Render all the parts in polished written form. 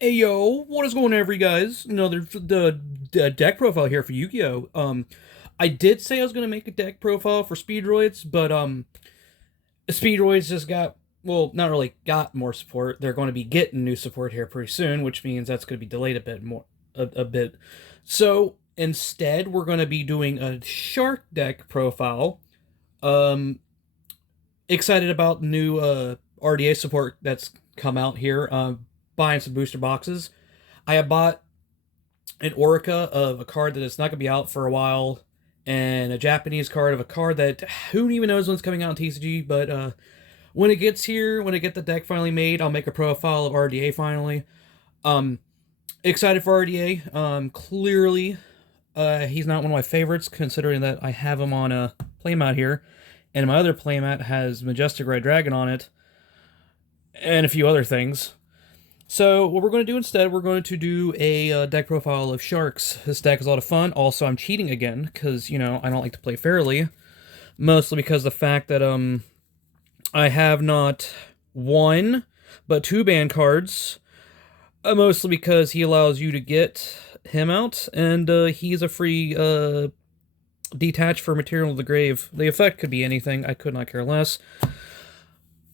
Hey yo, what is going on, every guys? Another the deck profile here for Yugioh. I did say I was gonna make a deck profile for Speedroids, but Speedroids just got, well, not really got more support. They're going to be getting new support here pretty soon, which means that's going to be delayed a bit more, a bit. So instead, we're going to be doing a Shark deck profile. Um, Excited about new RDA support that's come out here. Buying some booster boxes. I have bought an Orica of a card that is not going to be out for a while, and a Japanese card of a card that who even knows when it's coming out in TCG, but when it gets here, when I get the deck finally made, I'll make a profile of RDA finally. Um, Excited for RDA. Clearly, he's not one of my favorites, considering that I have him on a playmat here, and my other playmat has Majestic Red Dragon on it, and a few other things. So what we're going to do instead, we're going to do a deck profile of Sharks. This deck is a lot of fun. Also, I'm cheating again because, I don't like to play fairly. Mostly because of the fact that I have not one, but two ban cards. Mostly because he allows you to get him out, and he's a free detach for Material of the Grave. The effect could be anything. I could not care less.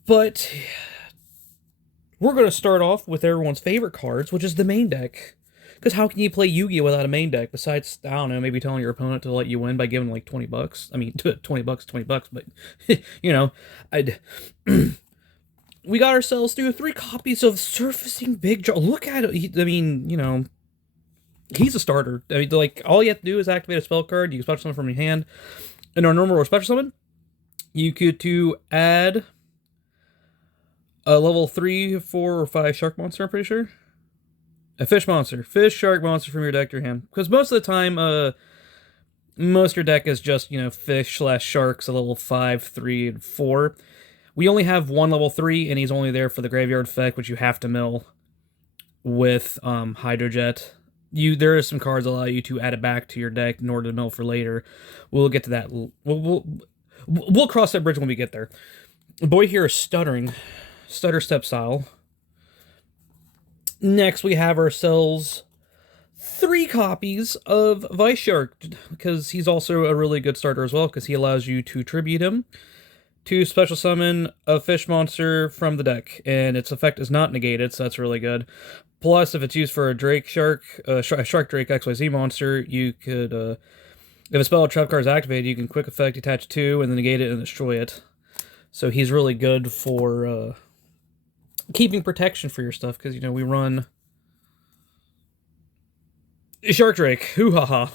But we're going to start off with everyone's favorite cards, which is the main deck. Because how can you play Yu-Gi-Oh without a main deck? Besides, I don't know, maybe telling your opponent to let you win by giving like $20. I mean, $20, but I'd. We got ourselves through 3 copies of Surfacing Big Jaw. Look at it. He's a starter. I mean, like, all you have to do is activate a spell card. You can special summon from your hand. In our normal or special summon, you could add a level 3, 4, or 5 shark monster, I'm pretty sure. A fish monster. Fish, shark monster from your deck to your hand. Because most of the time, most of your deck is just, fish slash sharks, a level 5, 3, and 4. We only have one level 3, and he's only there for the graveyard effect, which you have to mill with Hydrojet. There are some cards that allow you to add it back to your deck in order to mill for later. We'll get to that. We'll cross that bridge when we get there. The boy here is stuttering. Stutter step style. Next, we have ourselves 3 copies of Vice Shark, because he's also a really good starter as well, because he allows you to tribute him, to special summon a fish monster from the deck, and its effect is not negated, so that's really good. Plus, if it's used for a Drake Shark, Shark Drake XYZ monster, you could, if a spell or trap card is activated, you can quick effect attach 2 and then negate it and destroy it. So he's really good for keeping protection for your stuff, because, we run Shark Drake. Hoo-ha-ha.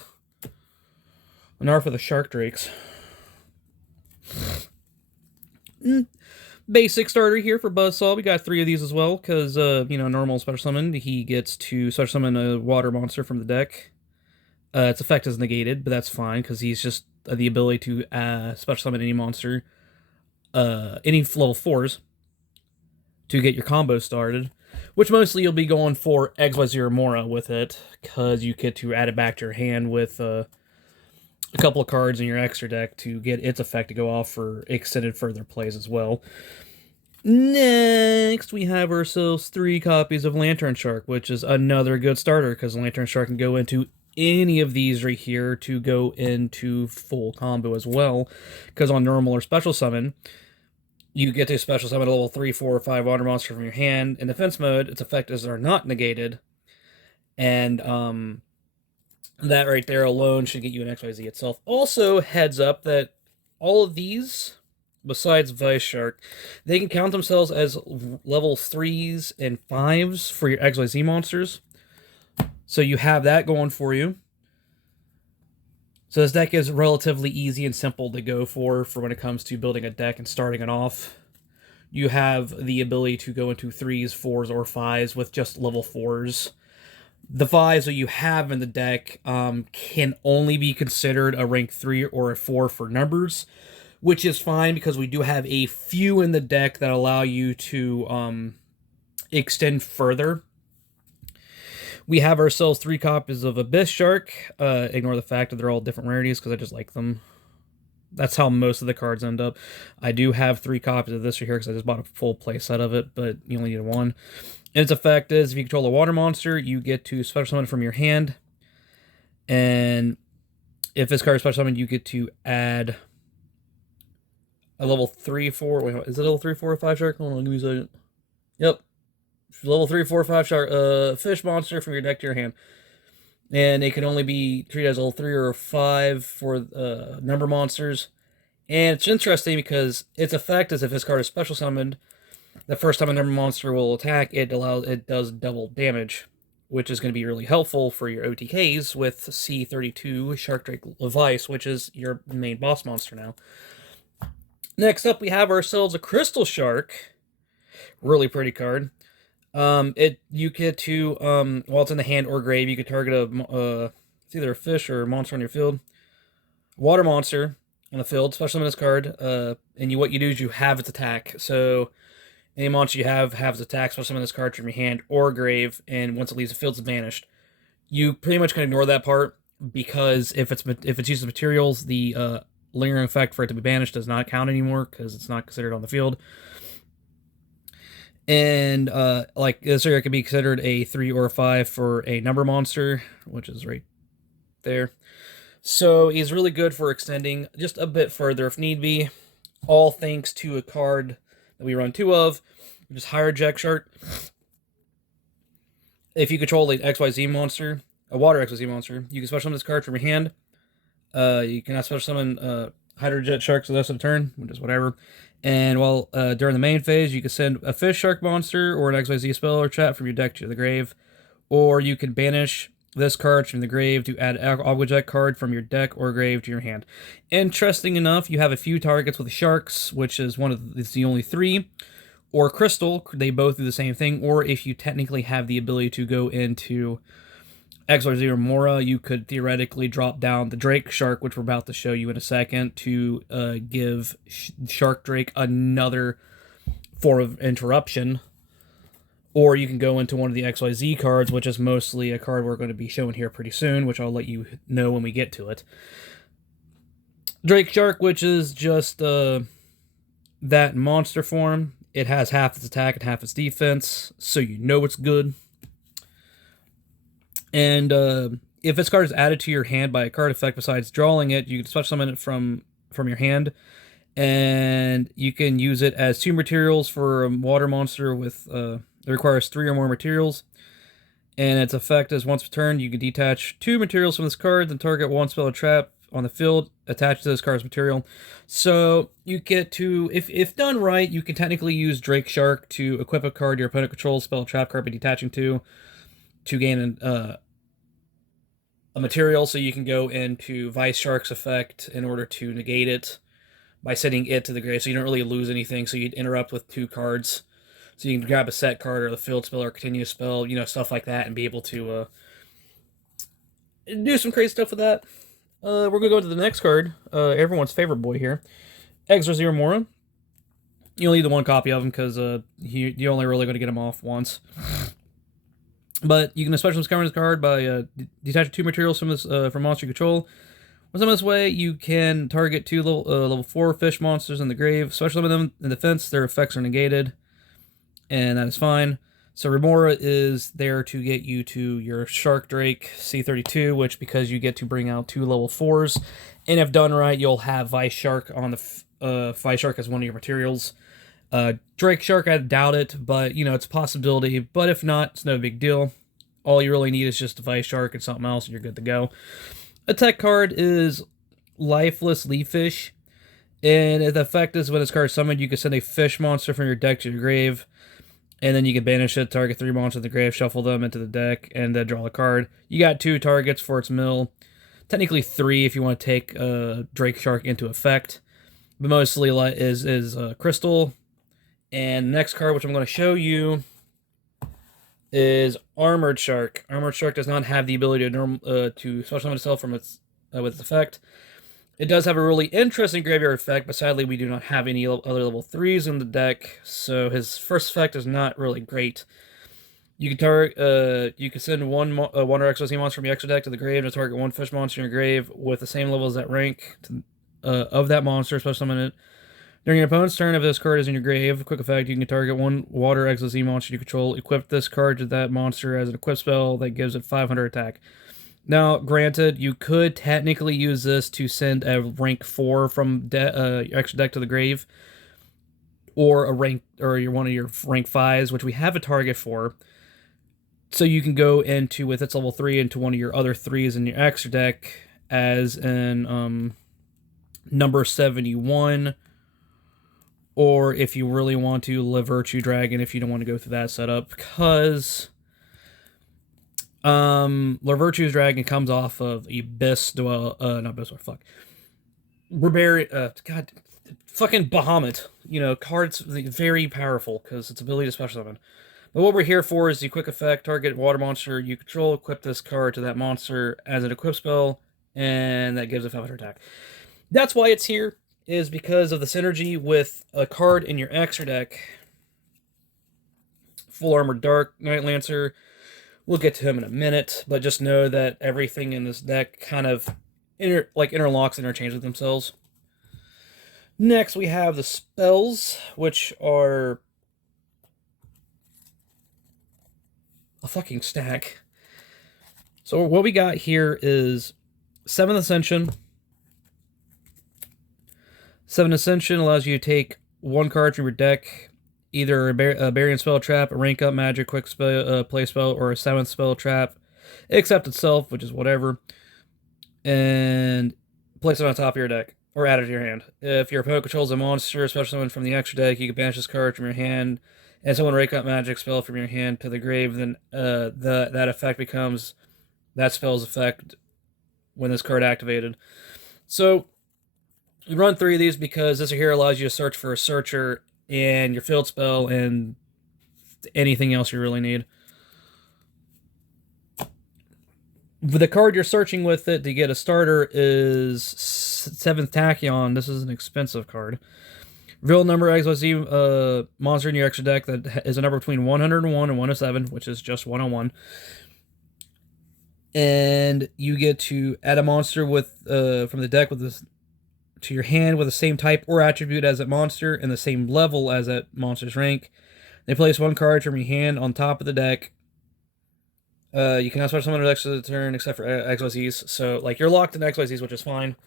Enough for the Shark Drakes. Basic starter here for Buzzsaw. We got 3 of these as well, because, normal special summon, he gets to special summon a water monster from the deck. Its effect is negated, but that's fine, because he's just the ability to special summon any monster, any level 4s, to get your combo started, which mostly you'll be going for XYZ or Mora with it, because you get to add it back to your hand with a couple of cards in your extra deck to get its effect to go off for extended further plays as well. Next, we have ourselves 3 copies of Lantern Shark, which is another good starter, because Lantern Shark can go into any of these right here to go into full combo as well, because on normal or special summon, you get to special summon a level 3, 4, or 5 water monster from your hand. In defense mode, its effects are not negated, and that right there alone should get you an XYZ itself. Also, heads up that all of these, besides Vice Shark, they can count themselves as level 3s and 5s for your XYZ monsters. So you have that going for you. So this deck is relatively easy and simple to go for when it comes to building a deck and starting it off. You have the ability to go into 3s, 4s, or 5s with just level 4s. The 5s that you have in the deck can only be considered a rank 3 or a 4 for numbers, which is fine, because we do have a few in the deck that allow you to extend further. We have ourselves 3 copies of Abyss Shark. Ignore the fact that they're all different rarities, because I just like them. That's how most of the cards end up. I do have 3 copies of this right here because I just bought a full play set of it, but you only need 1. And its effect is if you control a water monster, you get to special summon from your hand. And if this card is special summoned, you get to add a level 3, 4. Wait, is it level 3, 4, or 5 shark? Hold on, give me a second. Yep. Level 3, 4, 5 shark fish monster from your deck to your hand. And it can only be treated as a level 3 or a 5 for number monsters. And it's interesting because its effect is if this card is special summoned, the first time a number monster will attack, it does double damage, which is going to be really helpful for your OTKs with C32 Shark Drake Levice, which is your main boss monster now. Next up, we have ourselves a Crystal Shark. Really pretty card. You get to while it's in the hand or grave, you can target it's either a fish or a monster on your field. Water monster on the field, special summon this card, and what you do is you have its attack. So any monster you have its attack, special summon this card from your hand or grave, and once it leaves the field, it's banished. You pretty much can ignore that part because if it's used as materials, the lingering effect for it to be banished does not count anymore because it's not considered on the field. And like this area can be considered a 3 or a 5 for a number monster, which is right there. So he's really good for extending just a bit further if need be. All thanks to a card that we run 2 of, which is Higher Jack Shark. If you control an XYZ monster, a water XYZ monster, you can special summon this card from your hand. You cannot special summon Hydrojet Sharks for the rest of the turn, which is whatever. And while during the main phase, you can send a fish shark monster or an XYZ spell or trap from your deck to the grave. Or you can banish this card from the grave to add Aquajet card from your deck or grave to your hand. Interesting enough, you have a few targets with the sharks, which is it's the only 3. Or Crystal, they both do the same thing. Or if you technically have the ability to go into XYZ or Mora, you could theoretically drop down the Drake Shark, which we're about to show you in a second, to give Shark Drake another form of interruption. Or you can go into one of the XYZ cards, which is mostly a card we're going to be showing here pretty soon, which I'll let you know when we get to it. Drake Shark, which is just that monster form. It has half its attack and half its defense, so you know it's good. And if this card is added to your hand by a card effect besides drawing it, you can special summon it from your hand. And you can use it as 2 materials for a water monster with it requires 3 or more materials. And its effect is once per turn, you can detach 2 materials from this card and target 1 spell or trap on the field attached to this card's material. So you get to, if done right, you can technically use Drake Shark to equip a card your opponent controls, spell, trap card by detaching to gain a material. So you can go into Vice Shark's effect in order to negate it by sending it to the grave, so you don't really lose anything. So you'd interrupt with 2 cards. So you can grab a set card or the field spell or continuous spell, stuff like that, and be able to do some crazy stuff with that. We're going to go to the next card, everyone's favorite boy here, XYZ Mora. You only need the 1 copy of him because you're only really going to get him off once. But you can especially summon this card by detaching 2 materials from this from monster control. When summon this way, you can target 2 level 4 fish monsters in the grave. Special summon them in defense, their effects are negated, and that is fine. So Remora is there to get you to your Shark Drake C32, which because you get to bring out 2 level 4s, and if done right, you'll have Vice Shark on the Vice Shark as one of your materials. Drake Shark, I doubt it, but it's a possibility. But if not, it's no big deal. All you really need is just a Vice Shark and something else, and you're good to go. A tech card is Lifeless Leaf Fish, and the effect is when this card is summoned, you can send a fish monster from your deck to your grave, and then you can banish it, target 3 monsters in the grave, shuffle them into the deck, and then draw a card. You got 2 targets for its mill. Technically 3 if you want to take Drake Shark into effect, but mostly is Crystal. And the next card, which I'm going to show you, is Armored Shark. Armored Shark does not have the ability to special summon itself from with its effect. It does have a really interesting graveyard effect, but sadly we do not have any other level 3s in the deck, so his first effect is not really great. You can send one Water XYZ monster from your extra deck to the grave to target 1 fish monster in your grave with the same level as that rank of that monster, special summon it. During your opponent's turn, if this card is in your grave, quick effect, you can target one water XYZ monster you control. Equip this card to that monster as an equip spell that gives it 500 attack. Now, granted, you could technically use this to send a rank 4 from your extra deck to the grave, or a rank, or one of your rank 5s, which we have a target for. So you can go into, with its level 3, into one of your other 3s in your extra deck as an number 71. Or if you really want to, Le Virtue Dragon, if you don't want to go through that setup, because Le Virtue's Dragon comes off of Abyss Dwell, not Abyss, fuck. God, fucking Bahamut. You know, cards very powerful because its ability to special summon. But what we're here for is the quick effect, target water monster you control, equip this card to that monster as an equip spell, and that gives it 500 attack. That's why it's here, is because of the synergy with a card in your extra deck. Full Armored Dark Night Lancer. We'll get to him in a minute, but just know that everything in this deck kind of interlocks and interchanges with themselves. Next, we have the spells, which are a fucking stack. So what we got here is 7th Ascension. 7th Ascension allows you to take one card from your deck, either a Burying Spell Trap, a Rank Up Magic Quick spell, Play Spell, or a 7th Spell Trap, except itself, which is whatever, and place it on top of your deck, or add it to your hand. If your opponent controls a monster, especially someone from the extra deck, you can banish this card from your hand, and someone Rank Up Magic spell from your hand to the grave, then that effect becomes that spell's effect when this card activated. So you run 3 of these because this here allows you to search for a searcher and your field spell and anything else you really need. The card you're searching with it to get a starter is 7th Tachyon. This is an expensive card. Reveal number XYZ monster in your extra deck that is a number between 101 and 107, which is just 101. And you get to add a monster with from the deck with this to your hand with the same type or attribute as that monster and the same level as that monster's rank. They place one card from your hand on top of the deck. You cannot special summon next to the turn except for XYZs. So, like, you're locked in XYZs, which is fine.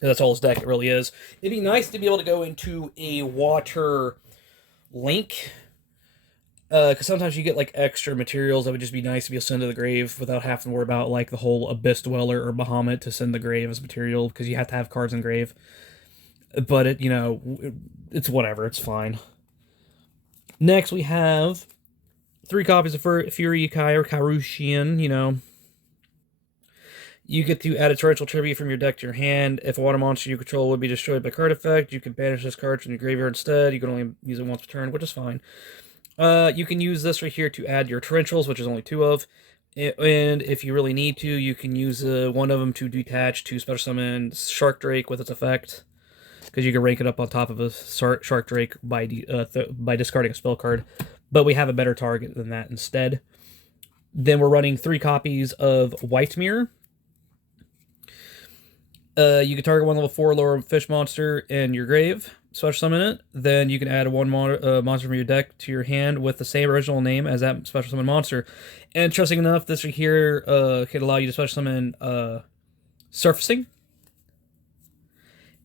That's all his deck it really is. It'd be nice to be able to go into a water link. Because sometimes you get, like, extra materials that would just be nice to be able to send to the grave without having to worry about, like, the whole Abyss Dweller or Bahamut to send the grave as material, because you have to have cards in grave. But, it's whatever. It's fine. Next, we have 3 copies of Fury Yokai or Karushian, You get to add a torrential tribute from your deck to your hand. If a water monster you control would be destroyed by card effect, you can banish this card from your graveyard instead. You can only use it once per turn, which is fine. You can use this right here to add your torrentials, which is only 2 of. And if you really need to, you can use one of them to detach to special summon Shark Drake with its effect. Because you can rank it up on top of a Shark Drake by discarding a spell card. But we have a better target than that instead. Then we're running 3 copies of White Mirror. You can target one level 4 lower fish monster in your grave, special summon it. Then you can add one monster from your deck to your hand with the same original name as that special summon monster. And interesting enough, this right here can allow you to special summon Surfacing.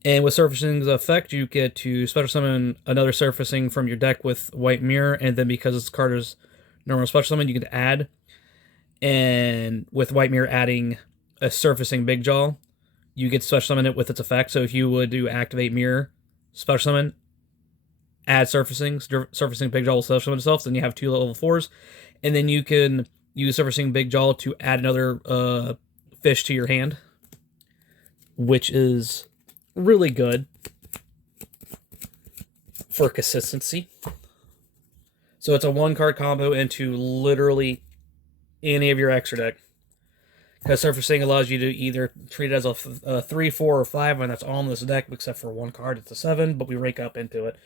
And with Surfacing's effect, you get to special summon another Surfacing from your deck with White Mirror, and then because this card is normal special summon, you get to add. And with White Mirror adding a Surfacing Big Jaw, you get to special summon it with its effect. So if you would do Activate Mirror, special summon, add Surfacing Big Jaw will special summon itself, then you have 2 level 4s. And then you can use Surfacing Big Jaw to add another fish to your hand, which is really good for consistency. So it's a 1-card combo into literally any of your extra deck. Because Surfacing allows you to either treat it as a 3, 4, or 5, and that's all in this deck, except for 1 card, it's a 7, but we rank up into it.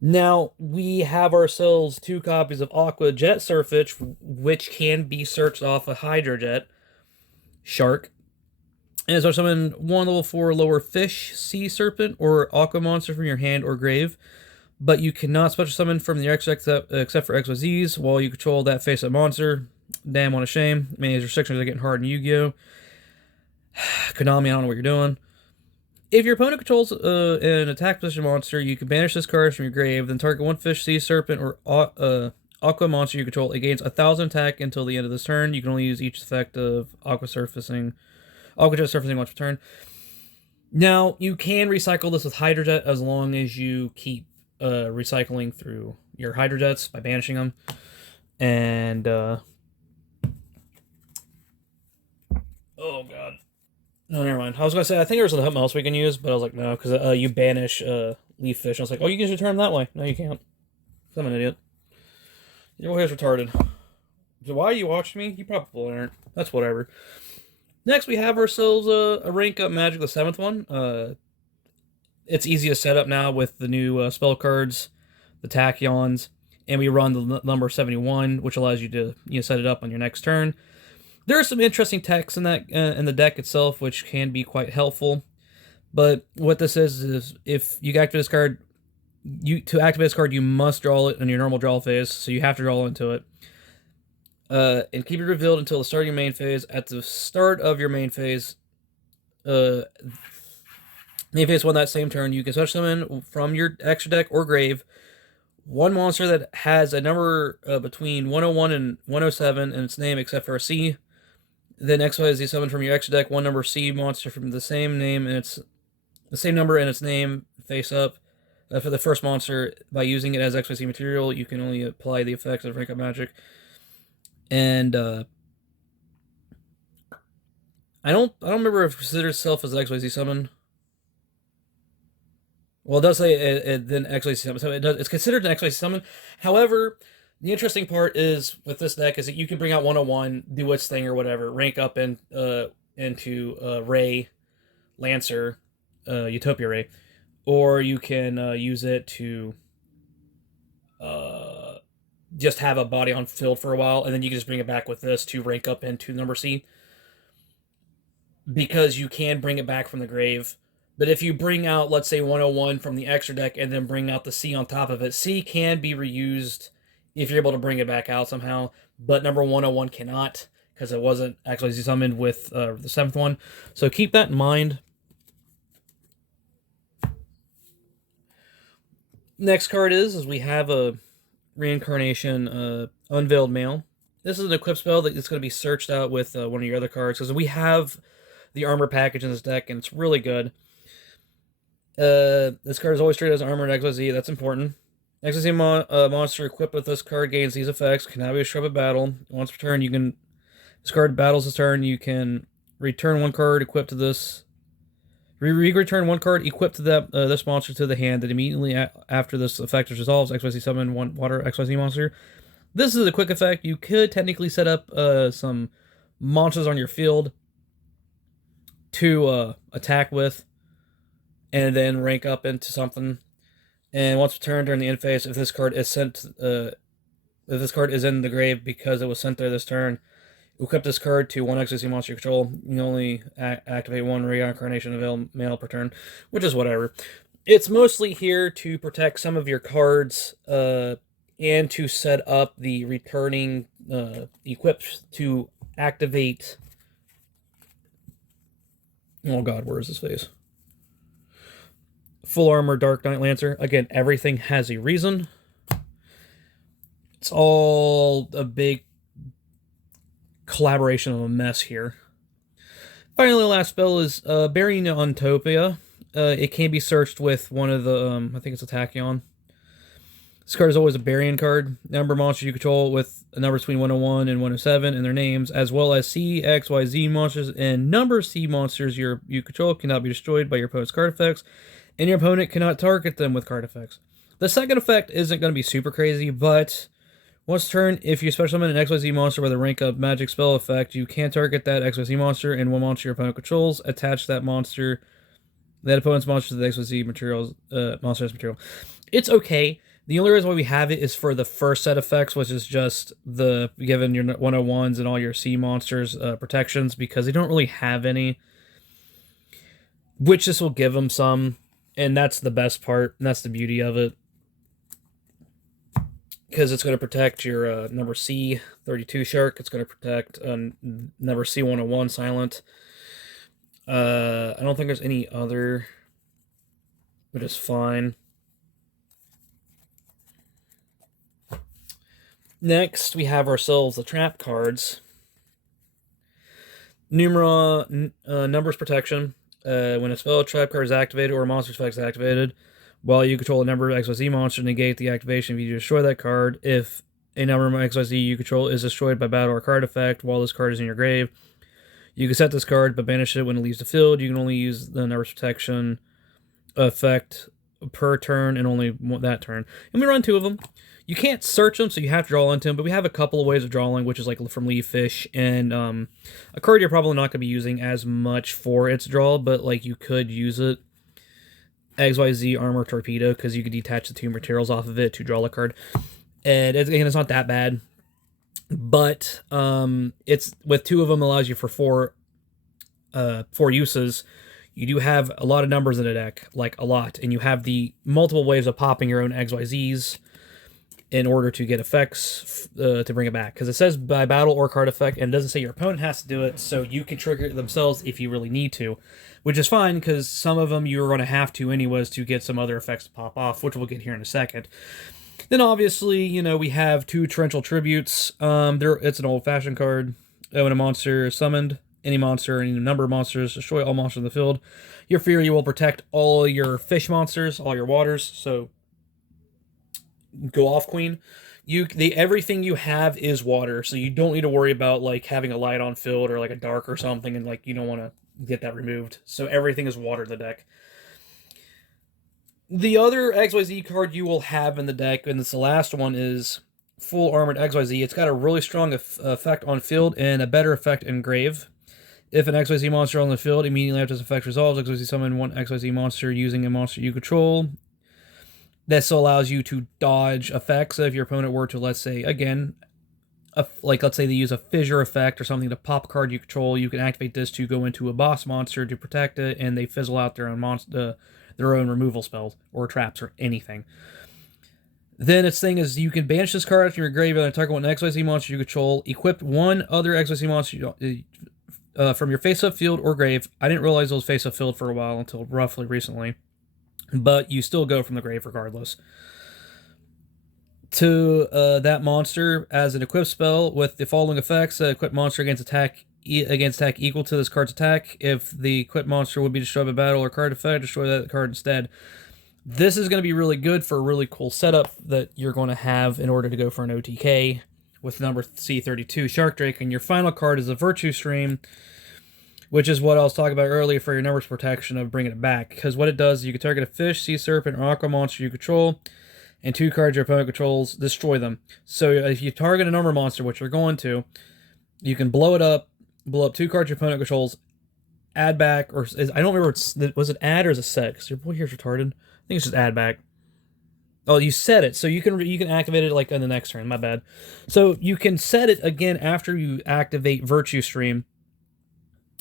Now, we have ourselves 2 copies of Aqua Jet Surfetch, which can be searched off a Hydra Jet Shark. And so summon one level 4 lower fish, sea serpent, or aqua monster from your hand or grave. But you cannot special summon from the X except for XYZs while you control that face-up monster. Damn, what a shame. Man, these restrictions are getting hard in Yu-Gi-Oh! Konami, I don't know what you're doing. If your opponent controls an attack position monster, you can banish this card from your grave, then target one fish, sea serpent, or aqua monster you control. It gains 1,000 attack until the end of this turn. You can only use each effect of aqua jet surfacing once per turn. Now, you can recycle this with Hydrojet as long as you keep recycling through your Hydrojets by banishing them. And, oh god. No, never mind. I was going to say, I think there's something else we can use, but I was like, no, because you banish Leaf Fish. I was like, oh, you can just return them that way. No, you can't. I'm an idiot. Your head's retarded. So why are you watching me? You probably aren't. That's whatever. Next, we have ourselves a rank up Magic, the 7th one. It's easy to set up now with the new spell cards, the Tachyons, and we run the number 71, which allows you to set it up on your next turn. There are some interesting text in that in the deck itself, which can be quite helpful. But what this is if you activate this card, to activate this card, you must draw it in your normal draw phase, so you have to draw into it. And keep it revealed until the start of your main phase. At the start of your main phase, main phase 1 that same turn, you can special summon from your extra deck or grave one monster that has a number between 101 and 107 in its name, except for a C. Then XYZ summon from your extra deck one number C monster from the same name and it's the same number in its name face up. For the first monster, by using it as XYZ material, you can only apply the effects of rank up magic. And I don't remember if it considers itself as an XYZ summon. Well, it does say it then XYZ summon, so it's considered an XYZ summon. However, the interesting part is with this deck is that you can bring out 101, do its thing or whatever, rank up into Ray, Lancer, Utopia Ray, or you can use it to just have a body on field for a while, and then you can just bring it back with this to rank up into number C. Because you can bring it back from the grave. But if you bring out, let's say, 101 from the extra deck and then bring out the C on top of it, C can be reused if you're able to bring it back out somehow, but number 101 cannot, because it wasn't actually summoned with the 7th one. So keep that in mind. Next card is we have a Reincarnation Unveiled Mail. This is an equip spell that is going to be searched out with one of your other cards, because we have the armor package in this deck, and it's really good. This card is always treated as armored XYZ, that's important. XYZ monster equipped with this card gains these effects, cannot be destroyed by battle. Once per turn, you can discard battles this turn, you can return one card equipped to this. Return one card equipped to that this monster to the hand, that immediately after this effect is resolves, XYZ summon one water XYZ monster. This is a quick effect. You could technically set up some monsters on your field to attack with, and then rank up into something. And once per turn during the end phase, if this card is sent, if this card is in the grave because it was sent there this turn, equip this card to one XYZ monster you control. You can only activate one Reincarnation Unveiled Mail per turn, which is whatever. It's mostly here to protect some of your cards and to set up the returning equipped to activate. Oh god, where is his face? Full Armor Dark Knight Lancer. Again, everything has a reason. It's all a big collaboration of a mess here. Finally, the last spell is Burying Untopia. It can be searched with one of the, I think it's a Tachyon. This card is always a Burying card. Number of monsters you control with a number between 101 and 107 in their names, as well as C, X, Y, Z monsters, and number C monsters you control cannot be destroyed by your opponent's card effects, and your opponent cannot target them with card effects. The second effect isn't going to be super crazy, but once turn, if you special summon an XYZ monster with a rank up magic spell effect, you can target that XYZ monster and one monster your opponent controls. Attach that opponent's monster to the XYZ monster's material. It's okay. The only reason why we have it is for the first set effects, which is just the given your 101s and all your C monsters protections, because they don't really have any. which this will give them some, and that's the best part, and that's the beauty of it. Because it's going to protect your number C32 shark. It's going to protect number C101 silent. I don't think there's any other, but it's fine. Next, we have ourselves the trap cards. Numera numbers protection. When a spell trap card is activated or a monster's effect is activated, while you control a number of XYZ monster, negate the activation if you destroy that card. If a number of XYZ you control is destroyed by battle or card effect while this card is in your grave, you can set this card but banish it when it leaves the field. You can only use the numbers protection effect per turn and only that turn. And we run 2 of them. You can't search them, so you have to draw into them, but we have a couple of ways of drawing, which is like from Leaf Fish, and a card you're probably not going to be using as much for its draw, but like you could use it. XYZ Armor Torpedo, because you could detach the 2 materials off of it to draw the card. And again, it's not that bad, but it's with 2 of them allows you for 4 uses. You do have a lot of numbers in a deck, like a lot, and you have the multiple ways of popping your own XYZs in order to get effects to bring it back. Because it says by battle or card effect, and it doesn't say your opponent has to do it, so you can trigger it themselves if you really need to, which is fine, because some of them you're going to have to anyways to get some other effects to pop off, which we'll get here in a second. Then obviously, you know, we have 2 Torrential Tributes. It's an old-fashioned card. When a monster is summoned, any monster, any number of monsters, destroy all monsters in the field. Your Fury will protect all your fish monsters, all your waters, so go off, Queen. Everything you have is water, so you don't need to worry about like having a light on field or like a dark or something, and like you don't want to get that removed. So everything is water in the deck. The other XYZ card you will have in the deck, and it's the last one, is Full Armored XYZ. It's got a really strong effect on field and a better effect in grave. If an XYZ monster on the field, immediately after this effect resolves, XYZ summon 1 XYZ monster using a monster you control. This allows you to dodge effects. So if your opponent were to, let's say, again, let's say they use a fissure effect or something to pop a card you control, you can activate this to go into a boss monster to protect it, and they fizzle out their own removal spells or traps or anything. Then its thing is you can banish this card from your graveyard and target 1 XYZ monster you control. Equip 1 other XYZ monster from your face-up field or grave. I didn't realize those face-up field for a while until roughly recently, but you still go from the grave regardless. To that monster as an equipped spell with the following effects: equipped monster against attack equal to this card's attack. If the equipped monster would be destroyed by battle or card effect, destroy that card instead. This is going to be really good for a really cool setup that you're going to have in order to go for an OTK with number C32 Shark Drake. And your final card is a Virtue Stream, which is what I was talking about earlier for your numbers protection of bringing it back. Because what it does is you can target a fish, sea serpent, or aqua monster you control, and 2 cards your opponent controls, destroy them. So if you target a number monster, which you're going to, you can blow up 2 cards your opponent controls, add back, or I don't remember, was it add or is it set? Because your boy here's retarded. I think it's just add back. Oh, you set it, so you can activate it like on the next turn. My bad. So you can set it again after you activate Virtue Stream,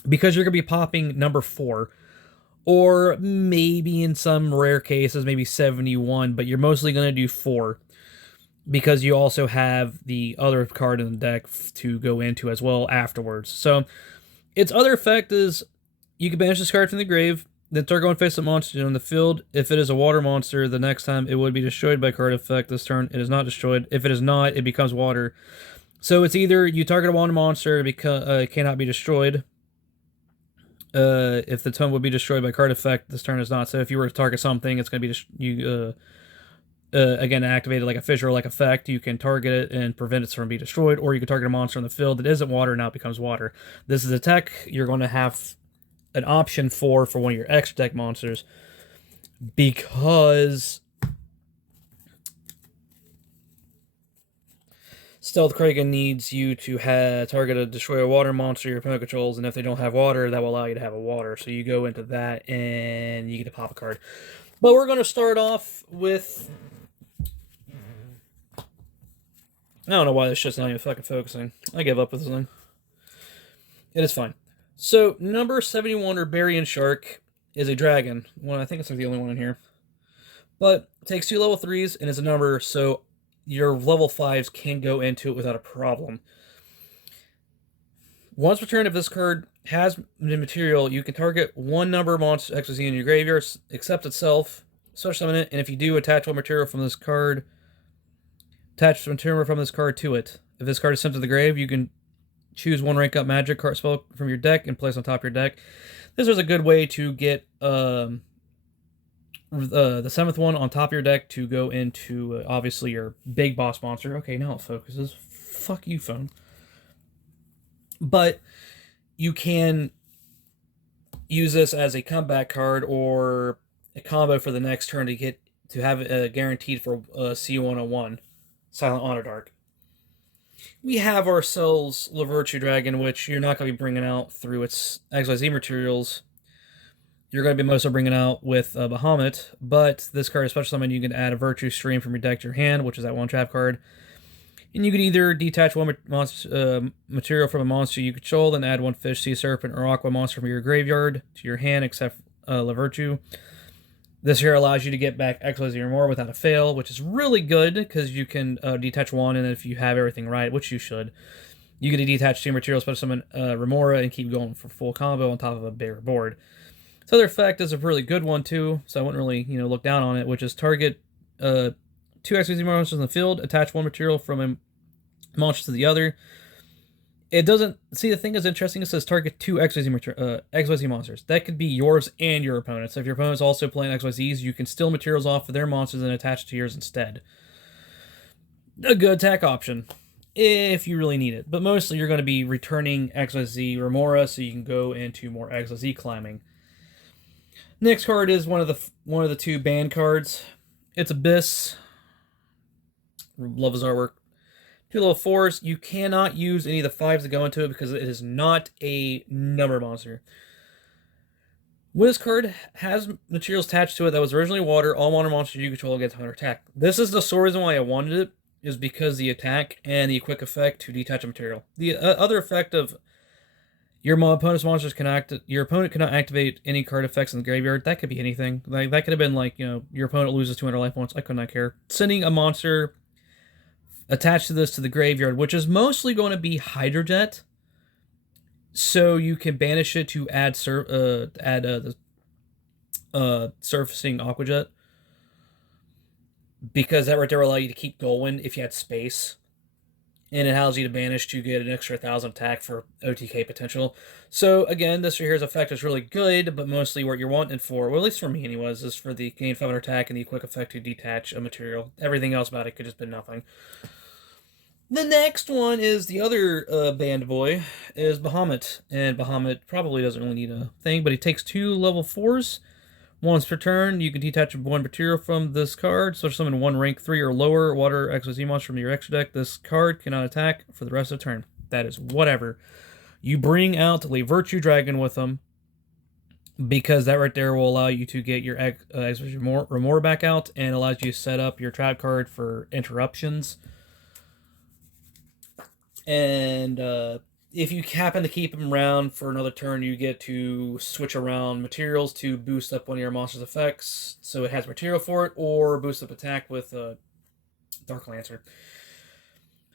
because you're gonna be popping number 4, or maybe in some rare cases maybe 71, but you're mostly gonna do 4 because you also have the other card in the deck to go into as well afterwards. So its other effect is you can banish this card from the grave. Then target 1 face-up monster on the field. If it is a water monster, the next time it would be destroyed by card effect. This turn, it is not destroyed. If it is not, it becomes water. So it's either you target a water monster, it cannot be destroyed. If the turn would be destroyed by card effect, this turn is not. So if you were to target something, it's going to be again activated like a fissure like effect. You can target it and prevent it from being destroyed, or you can target a monster on the field that isn't water, now it becomes water. This is a tech you're going to have an option for one of your extra deck monsters, because Stealth Kraken needs you to target a destroy a water monster your opponent controls, and if they don't have water, that will allow you to have a water. So you go into that and you get to pop a card. But we're going to start off with, I don't know why this shit's not even fucking focusing. I give up with this thing. It is fine. So, number 71, Barbarian Shark, is a dragon. Well, I think it's like the only one in here. But it takes 2 level 3s and is a number, so your level 5s can go into it without a problem. Once per turn, if this card has the material, you can target one number monster XYZ in your graveyard, except itself, special summon it, and if you do, attach one material from this card. Attach material from this card to it. If this card is sent to the grave, you can choose one rank up magic card spell from your deck and place on top of your deck. This is a good way to get the 7th one on top of your deck to go into, obviously, your big boss monster. Okay, now it focuses. Fuck you, phone. But you can use this as a comeback card or a combo for the next turn to have it guaranteed for C101, Silent Honor Dark. We have ourselves Lavirtue Dragon, which you're not going to be bringing out through its XYZ materials. You're going to be mostly bringing out with Bahamut, but this card is special summon. You can add a Virtue Stream from your deck to your hand, which is that one trap card. And you can either detach one material from a monster you control, then add one fish, sea serpent, or aqua monster from your graveyard to your hand, except Lavirtue. This here allows you to get back XYZ or more without a fail, which is really good because you can detach one, and if you have everything right, which you should, you get to detach 2 materials, special summon Remora, and keep going for full combo on top of a bigger board. This other effect is a really good one too, so I wouldn't really look down on it, which is target 2 XYZ monsters in the field, attach one material from a monster to the other. It doesn't see, the thing is interesting. It says target 2 XYZ monsters. That could be yours and your opponent's. So if your opponent's also playing XYZs, you can steal materials off of their monsters and attach to yours instead. A good attack option if you really need it, but mostly you're going to be returning XYZ Remora so you can go into more XYZ climbing. Next card is one of the 2 banned cards. It's Abyss. Love his artwork. 2 level 4s. You cannot use any of the 5s that go into it because it is not a number monster. When this card has materials attached to it that was originally water, all water monsters you control get under attack. This is the sole reason why I wanted it, is because the attack and the quick effect to detach a material. The other effect of your opponent's monsters your opponent cannot activate any card effects in the graveyard. That could be anything. Like that could have been like, your opponent loses 200 life points. I could not care. Sending a monster attached to this to the graveyard, which is mostly going to be Hydrojet, so you can banish it to add the surfacing Aquajet, because that right there will allow you to keep going if you had space, and it allows you to banish to get an extra 1,000 attack for OTK potential. So again, this right here's effect is really good, but mostly what you're wanting for, well, at least for me anyways, is for the gain 500 attack and the quick effect to detach a material. Everything else about it could just be nothing. The next one is the other band boy, is Bahamut. And Bahamut probably doesn't really need a thing, but he takes 2 level 4s. Once per turn, you can detach 1 material from this card. So summon 1 rank 3 or lower water XYZ monster from your extra deck. This card cannot attack for the rest of the turn. That is whatever. You bring out Lavirtue Dragon with them, because that right there will allow you to get your Remora back out, and allows you to set up your trap card for interruptions. And if you happen to keep him around for another turn, you get to switch around materials to boost up one of your monster's effects, so it has material for it, or boost up attack with Dark Lancer.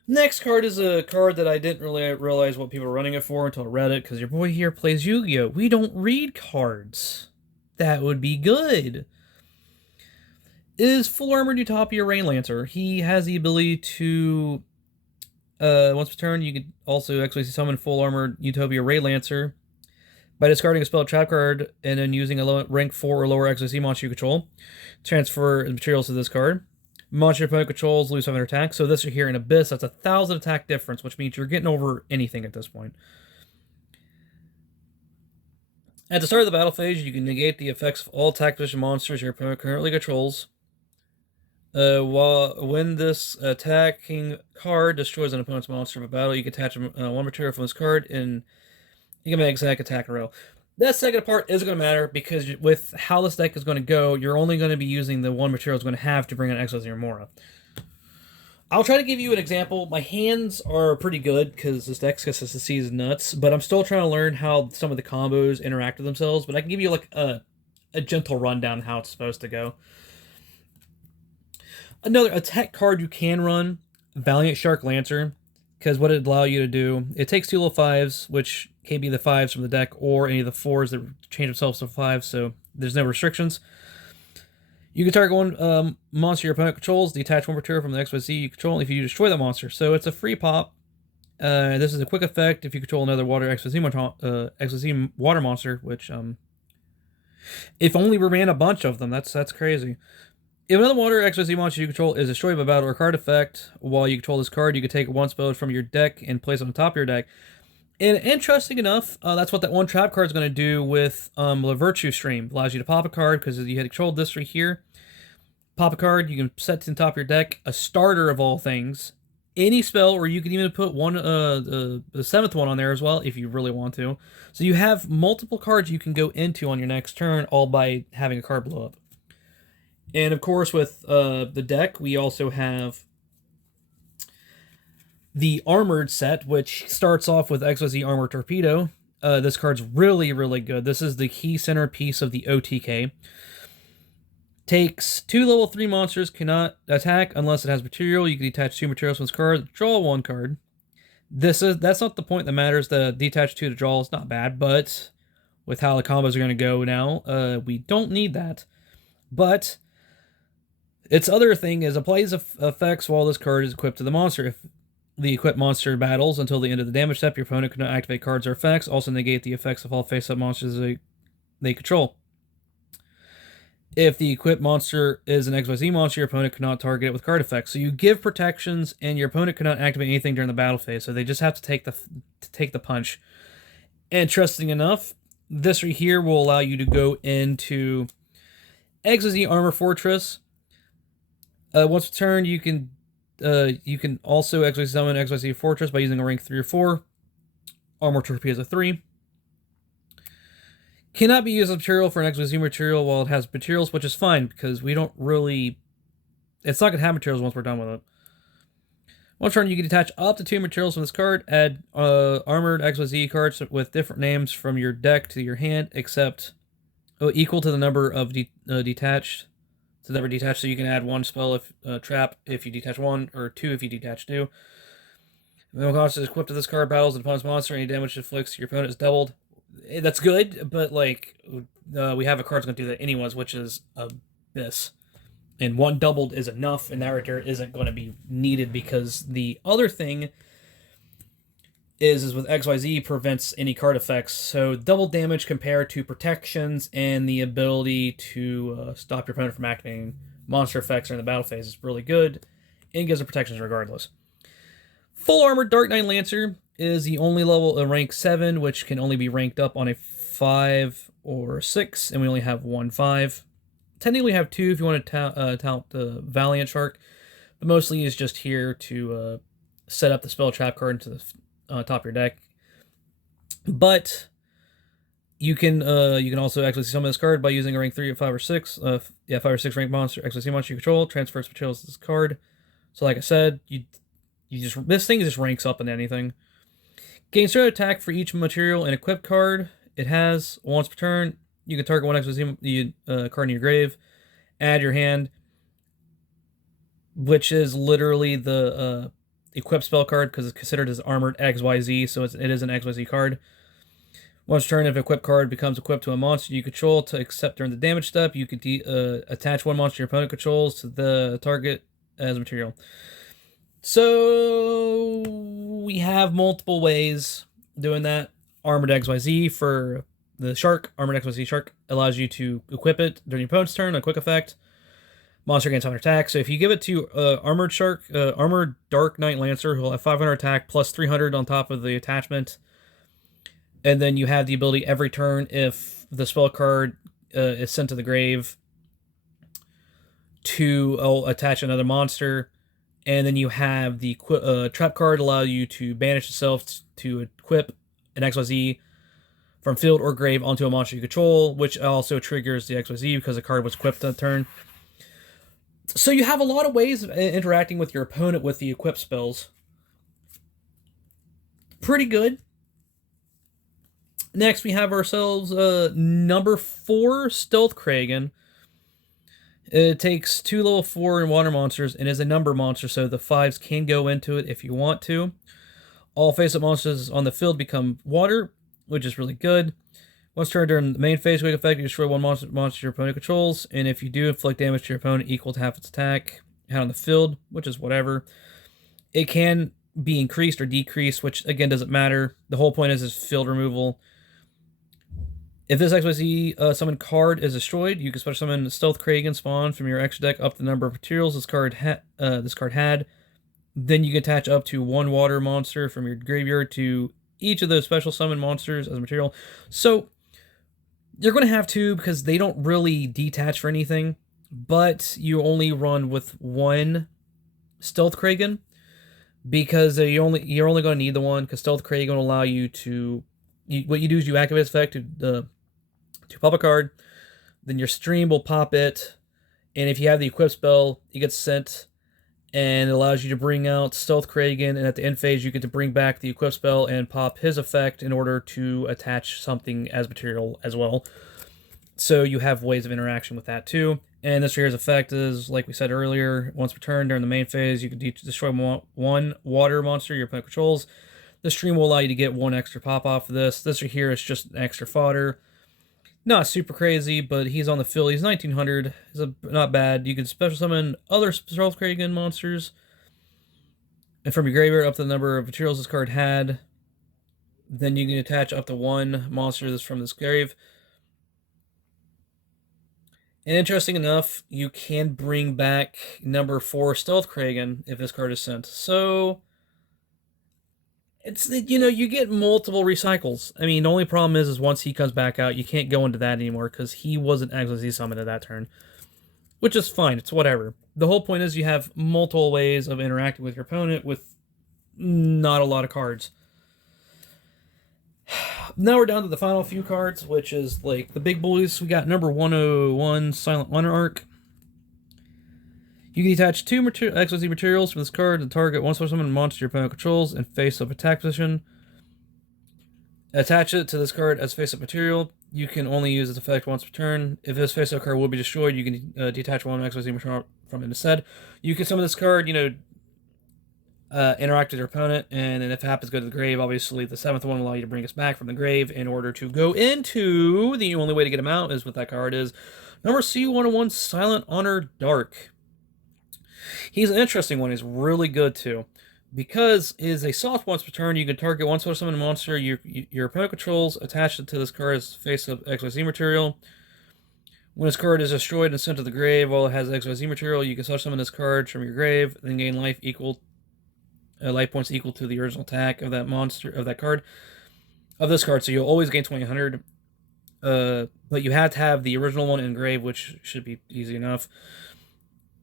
Next card is a card that I didn't really realize what people were running it for until I read it, because your boy here plays Yu-Gi-Oh! We don't read cards. That would be good. Is Full Armored Utopia Rain Lancer. He has the ability to... once per turn, you could also actually summon Full Armored Utopia Ray Lancer by discarding a spell trap card and then using a rank 4 or lower XYZ monster you control. Transfer materials to this card. Monster your opponent controls lose 700 attack. So this here in Abyss, that's 1,000 attack difference, which means you're getting over anything at this point. At the start of the battle phase, you can negate the effects of all attack position monsters your opponent currently controls. When this attacking card destroys an opponent's monster of a battle, you can attach 1 material from this card, and you can make exact attack in a row. That second part isn't going to matter, because with how this deck is going to go, you're only going to be using the 1 material it's going to have to bring in XYZ Remora. I'll try to give you an example. My hands are pretty good, because this deck consistency is nuts, but I'm still trying to learn how some of the combos interact with themselves, but I can give you like a a gentle rundown on how it's supposed to go. Another attack card you can run, Valiant Shark Lancer, because what it allow you to do, it takes 2 level 5s, which can be the 5s from the deck, or any of the 4s that change themselves to 5s, so there's no restrictions. You can target one monster your opponent controls, detach one material from the XYZ you control if you destroy that monster. So it's a free pop. This is a quick effect if you control another water XYZ water monster, which, if only we ran a bunch of them, that's crazy. If another water XYZ monster you control is destroyed by battle or card effect, while you control this card, you can take one spell from your deck and place it on top of your deck. And interesting enough, that's what that one trap card is going to do with the Virtue Stream. It allows you to pop a card because you had controlled this right here. Pop a card, you can set to the top of your deck, a starter of all things, any spell, or you can even put one the 7th one on there as well if you really want to. So you have multiple cards you can go into on your next turn, all by having a card blow up. And of course, with the deck, we also have the Armored set, which starts off with XYZ Armor Torpedo. This card's really, really good. This is the key centerpiece of the OTK. Takes 2 level 3 monsters, cannot attack unless it has material. You can detach 2 materials from this card, draw 1 card. That's not the point that matters. The detach 2 to draw is not bad, but with how the combos are going to go now, we don't need that. But its other thing is applies effects while this card is equipped to the monster. If the equipped monster battles until the end of the damage step, your opponent cannot activate cards or effects. Also negate the effects of all face-up monsters they control. If the equipped monster is an XYZ monster, your opponent cannot target it with card effects. So you give protections, and your opponent cannot activate anything during the battle phase. So they just have to take the punch. Interesting enough, this right here will allow you to go into XYZ Armor Fortress. Once per turn, you can also XYZ summon XYZ Fortress by using a rank 3 or 4. Armor Torpedo is a 3. Cannot be used as material for an XYZ material while it has materials, which is fine, because we don't really... It's not going to have materials once we're done with it. One turn, you can detach up to 2 materials from this card, add armored XYZ cards with different names from your deck to your hand, except equal to the number of detached. So never detached, so you can add 1 spell if trap if you detach 1, or 2 if you detach 2. The cost is equipped to this card, battles an opponent's monster, any damage it inflicts your opponent is doubled. That's good, but like we have a card that's going to do that anyways, which is this. And 1 doubled is enough, and that right there isn't going to be needed, because the other thing is with XYZ prevents any card effects. So double damage compared to protections and the ability to stop your opponent from activating monster effects during the battle phase is really good, and gives them protections regardless. Full Armored Dark Knight Lancer is the only level of rank 7, which can only be ranked up on a 5 or 6, and we only have 1 5. Technically we have 2 if you want to talent the Valiant Shark, but mostly is just here to set up the spell trap card into the top of your deck. But you can also actually summon this card by using a rank 3 or 5 or 6. 5 or 6 rank monster, XYZ monster you control, transfers materials to this card. So like I said, this thing just ranks up in anything. Gain straight attack for each material and equipped card it has once per turn. You can target one XYZ card in your grave, add your hand, which is literally the equipped spell card, because it's considered as armored XYZ, so it is an XYZ card. Once per turn, if an equipped card becomes equipped to a monster you control to accept during the damage step, you can attach 1 monster your opponent controls to the target as material. So we have multiple ways doing that. Armored XYZ for the shark. Armored XYZ shark allows you to equip it during your opponent's turn, a quick effect. Monster gains 100 attack. So if you give it to Armored Shark, Armored Dark Knight Lancer, who'll have 500 attack plus 300 on top of the attachment. And then you have the ability every turn, if the spell card is sent to the grave, to attach another monster. And then you have the trap card allow you to banish itself to equip an XYZ from field or grave onto a monster you control, which also triggers the XYZ because the card was equipped that turn. So you have a lot of ways of interacting with your opponent with the equip spells. Pretty good. Next, we have ourselves number 4 Stealth Kragan. It takes 2 level 4 and water monsters and is a number monster, so the 5s can go into it if you want to. All face-up monsters on the field become water, which is really good. Once turned during the main phase, quick effect, you destroy one monster your opponent controls, and if you do, inflict damage to your opponent equal to half its attack. Had on the field, which is whatever. It can be increased or decreased, which again doesn't matter. The whole point is field removal. If this XYZ summon card is destroyed, you can special summon Stealth Kragan spawn from your extra deck up the number of materials this card had. Then you can attach up to 1 water monster from your graveyard to each of those special summon monsters as material. So you're going to have 2 because they don't really detach for anything, but you only run with 1 Stealth Kragan because you're only going to need the one, because Stealth Kragan will allow you to. What you do is you activate its effect to pop a card, then your stream will pop it, and if you have the equip spell, it gets sent, and it allows you to bring out Stealth Kragan, and at the end phase, you get to bring back the equip spell and pop his effect in order to attach something as material as well. So you have ways of interaction with that too. And this here's effect is, like we said earlier, once per turn during the main phase, you can destroy 1 water monster your opponent controls. The stream will allow you to get 1 extra pop off of this. This right here is just extra fodder. Not super crazy, but he's on the field. He's 1900. He's not bad. You can special summon other Stealth Kragan monsters, and from your graveyard up to the number of materials this card had. Then you can attach up to 1 monster that's from this grave. And interesting enough, you can bring back number 4 Stealth Kragan if this card is sent. So it's, you get multiple recycles. I mean, the only problem is once he comes back out, you can't go into that anymore because he wasn't actually summoned at that turn, which is fine. It's whatever. The whole point is you have multiple ways of interacting with your opponent with not a lot of cards. Now we're down to the final few cards, which is like the big boys. We got number 101 Silent Monarch. You can attach 2 XYZ materials from this card to target one summon monster your opponent controls in face-up attack position. Attach it to this card as face-up material. You can only use its effect once per turn. If this face-up card will be destroyed, you can detach 1 XYZ material from it instead. You can summon this card, interact with your opponent, and then if it happens to go to the grave, obviously the 7th one will allow you to bring us back from the grave in order to go into. The only way to get him out is with that card is number C101 Silent Honor Dark. He's an interesting one. He's really good too, because is a soft once per turn. You can target 1 special summon monster your opponent controls, attach it to this card as face-up XYZ material. When this card is destroyed and sent to the grave while it has XYZ material, you can special summon this card from your grave, then gain life points equal to the original attack of that monster, of that card, of this card. So you'll always gain 2000. But you have to have the original one in grave, which should be easy enough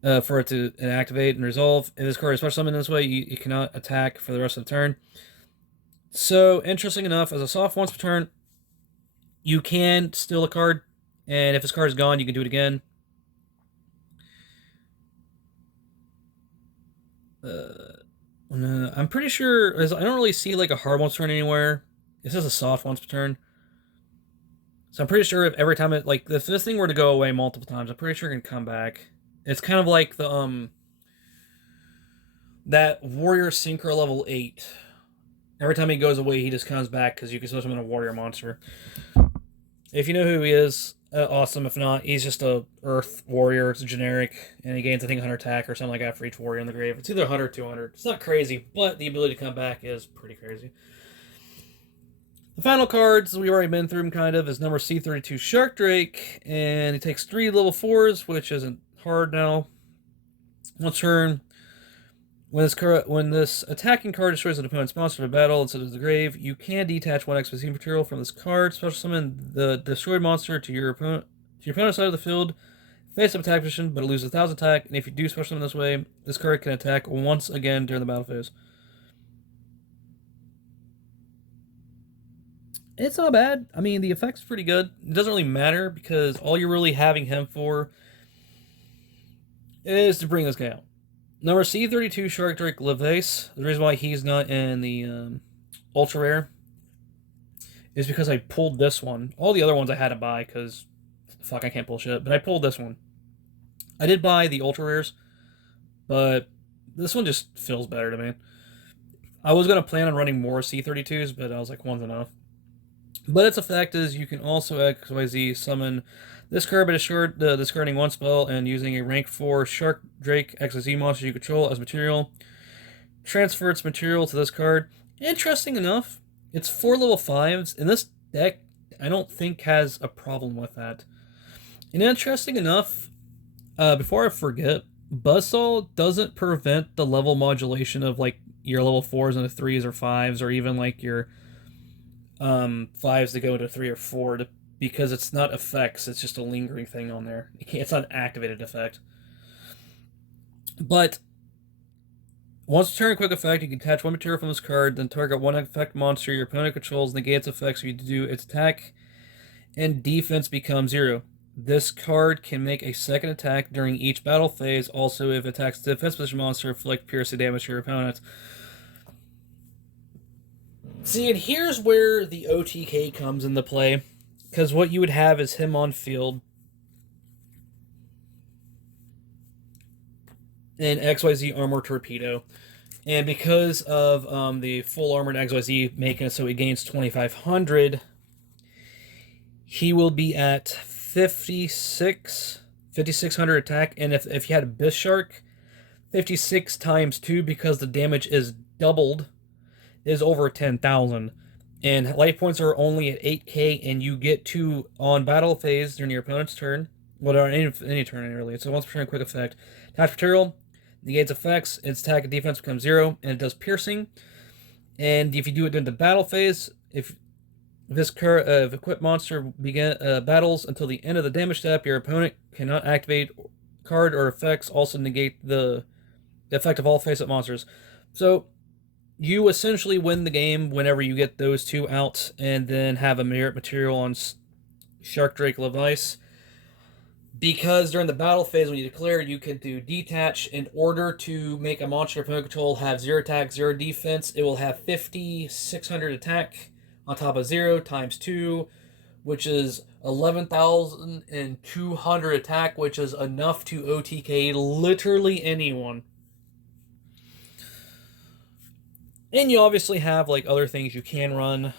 for it to activate and resolve. If this card is special summoned this way, you cannot attack for the rest of the turn. So interesting enough, as a soft once per turn, you can steal a card, and if this card is gone, you can do it again. I'm pretty sure, I don't really see like a hard once per turn anywhere. This is a soft once per turn. So I'm pretty sure if every time if this thing were to go away multiple times, I'm pretty sure it can come back. It's kind of like the that Warrior Synchro level 8. Every time he goes away, he just comes back because you can switch him in a warrior monster. If you know who he is, awesome. If not, he's just a Earth warrior. It's generic, and he gains, I think, 100 attack or something like that for each warrior in the grave. It's either 100 or 200. It's not crazy, but the ability to come back is pretty crazy. The final cards, we've already been through them kind of, is number C32 Shark Drake, and he takes 3 level 4s, which isn't hard now. One turn. When this attacking card destroys an opponent's monster in a battle instead of the grave, you can detach 1 XYZ material from this card. Special summon the destroyed monster to your opponent's side of the field, face-up attack position, but it loses 1000 attack. And if you do special summon this way, this card can attack once again during the battle phase. It's not bad. I mean, the effect's pretty good. It doesn't really matter because all you're really having him for is to bring this guy out. Number C32 Shark Drake Levace. The reason why he's not in the Ultra Rare is because I pulled this one. All the other ones I had to buy because, fuck, I can't pull shit. But I pulled this one. I did buy the ultra rares, but this one just feels better to me. I was gonna plan on running more C32s, but I was like, one's enough. But its effect is you can also XYZ summon this card by discarding one spell and using a rank 4 Shark Drake XYZ monster you control as material. Transfer its material to this card. Interesting enough, it's 4 level 5s, and this deck I don't think has a problem with that. And interesting enough, before I forget, Buzzsaw doesn't prevent the level modulation of like your level 4s into 3s or 5s, or even like your 5s to go into 3 or 4, because it's not effects, it's just a lingering thing on there. It's not an activated effect. But once a turn quick effect, you can attach one material from this card, then target one effect monster your opponent controls, negate its effects, so you do its attack and defense become 0. This card can make a second attack during each battle phase. Also, if it attacks the defense position monster, inflict piercing damage to your opponent. See, and here's where the OTK comes into play, because what you would have is him on field, and XYZ Armor Torpedo. And because of the full armored XYZ making it so he gains 2,500, he will be at 5,600 attack. And if you had a Bishark, 56 times 2, because the damage is doubled, is over 10,000. And life points are only at 8k, and you get to, on battle phase during your opponent's turn, well, on any turn really, it's a once per turn quick effect. Attach material, negates effects, its attack and defense becomes 0, and it does piercing. And if you do it during the battle phase, if this equipped monster battles until the end of the damage step, your opponent cannot activate card or effects, also negate the effect of all face-up monsters. So you essentially win the game whenever you get those two out, and then have a merit material on Shark Drake Levice. Because during the battle phase, when you declare, you can do detach. In order to make a monster opponent control have 0 attack, 0 defense, it will have 5,600 attack on top of 0 times 2, which is 11,200 attack, which is enough to OTK literally anyone. And you obviously have like other things you can run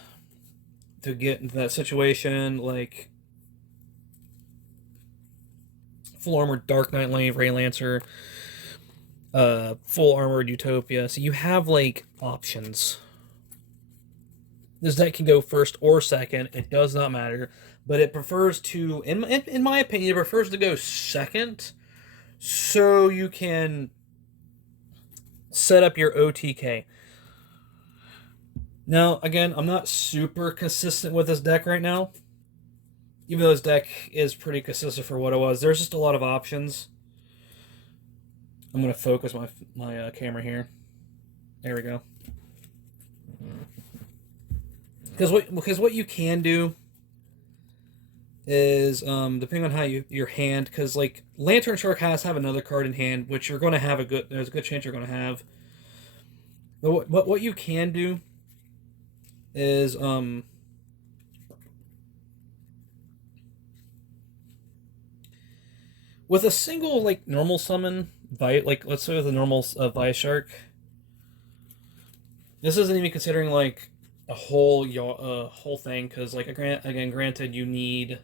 to get into that situation, like full armored Dark Knight Lane, Ray Lancer, full armored Utopia. So you have like options. This deck can go first or second. It does not matter, but it prefers to, in my opinion, it prefers to go second, so you can set up your OTK. Now, again, I'm not super consistent with this deck right now. Even though this deck is pretty consistent for what it was, there's just a lot of options. I'm going to focus my camera here. There we go. Because what you can do is, depending on how your hand, because like Lantern Shark has to have another card in hand, which you're going to have there's a good chance you're going to have. But what you can do is with a single like normal summon, like let's say with a normal Vice Shark, this isn't even considering like a whole thing, because like granted, you need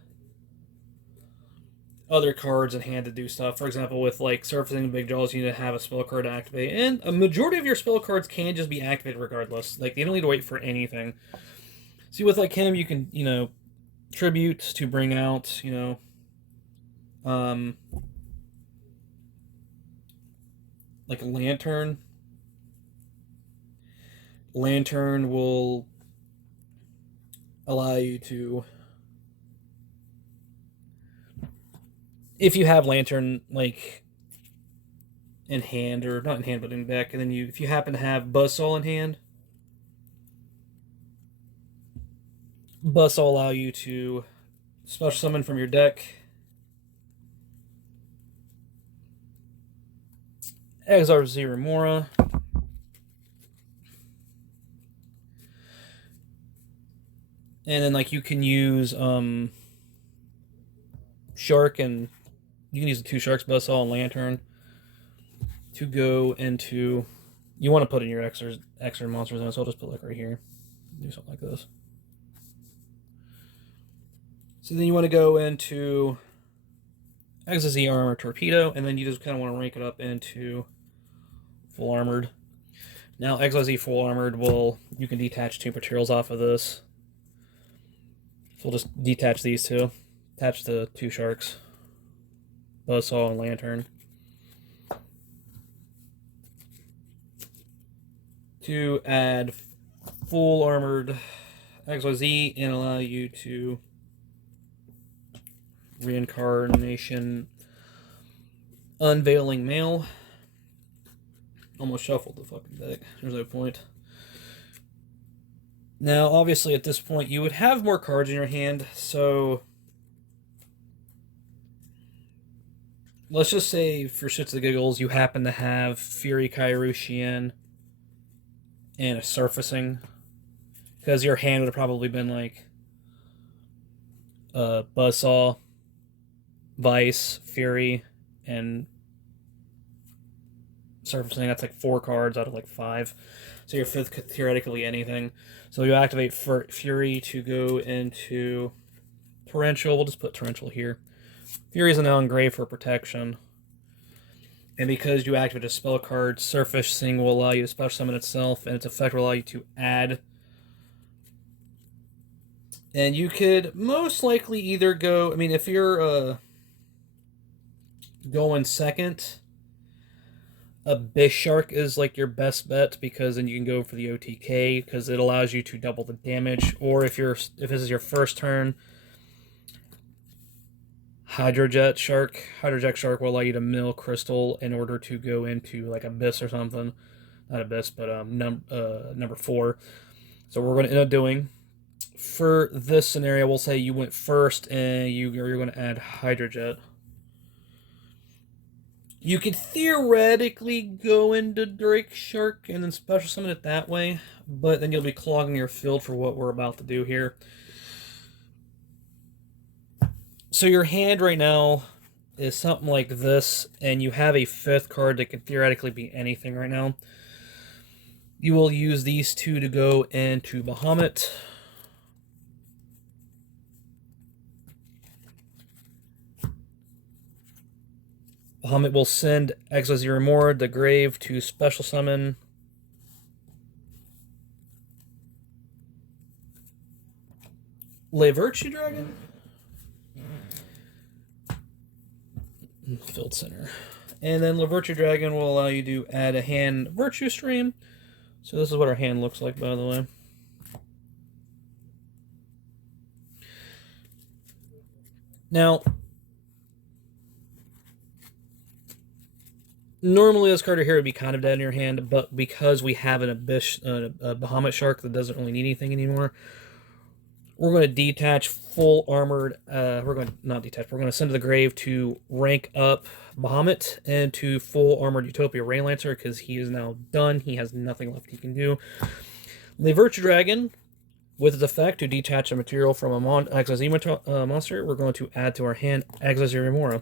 other cards in hand to do stuff. For example, with like Surfacing Big Jaws, you need to have a spell card to activate, and a majority of your spell cards can just be activated regardless. Like, they don't need to wait for anything. See, with like him, you can, tribute to bring out, like a Lantern. Lantern will allow you to, if you have Lantern like in hand, or not in hand but in deck, and then if you happen to have Buzzsaw in hand, Buzzsaw will allow you to special summon from your deck Exar's Remora, And then like you can use Shark, and you can use the two Sharks, Buzzsaw, and Lantern to go into. You want to put in your extra monsters in, so I'll just put like right here. Do something like this. So then you want to go into XZ Armor Torpedo, and then you just kind of want to rank it up into full armored. Now XYZ full armored you can detach two materials off of this. So we'll just detach these two. Attach the two Sharks, Buzzsaw, and Lantern. To add full armored XYZ and allow you to reincarnation unveiling male. Almost shuffled the fucking deck. There's no point. Now, obviously, at this point, you would have more cards in your hand, so let's just say, for shits and giggles, you happen to have Fury Kairouchian and a Surfacing, because your hand would have probably been like Buzzsaw, Vice, Fury, and Surfacing. That's like 4 cards out of like 5. So your fifth could theoretically anything. So you activate Fury to go into Torrential. We'll just put Torrential here. Fury is now engraved for protection. And because you activate a spell card, Surfacing will allow you to special summon itself, and its effect will allow you to add. And you could most likely either go, I mean, if you're going second, Abyss Shark is like your best bet, because then you can go for the OTK, because it allows you to double the damage. Or if this is your first turn, Hydrojet Shark will allow you to mill crystal in order to go into like Abyss or something. Not Abyss, but number 4. So what we're going to end up doing for this scenario, we'll say you went first and you're going to add Hydrojet. You could theoretically go into Drake Shark and then special summon it that way, but then you'll be clogging your field for what we're about to do here. So your hand right now is something like this, and you have a 5th card that could theoretically be anything right now. You will use these two to go into Bahamut. Bahamut will send XYZ Remore, the Grave, to special summon Le Virtue Dragon? Field Center. And then Le Virtue Dragon will allow you to add a hand Virtue Stream. So this is what our hand looks like, by the way. Now, normally this card here would be kind of dead in your hand, but because we have an Abyss, a Bahamut Shark that doesn't really need anything anymore, we're going to detach full armored. We're going to send to the grave to rank up Bahamut into full armored Utopia Rainlancer, because he is now done. He has nothing left he can do. Le Virtue Dragon, with its effect to detach a material from a XYZ monster, we're going to add to our hand XYZ Remora.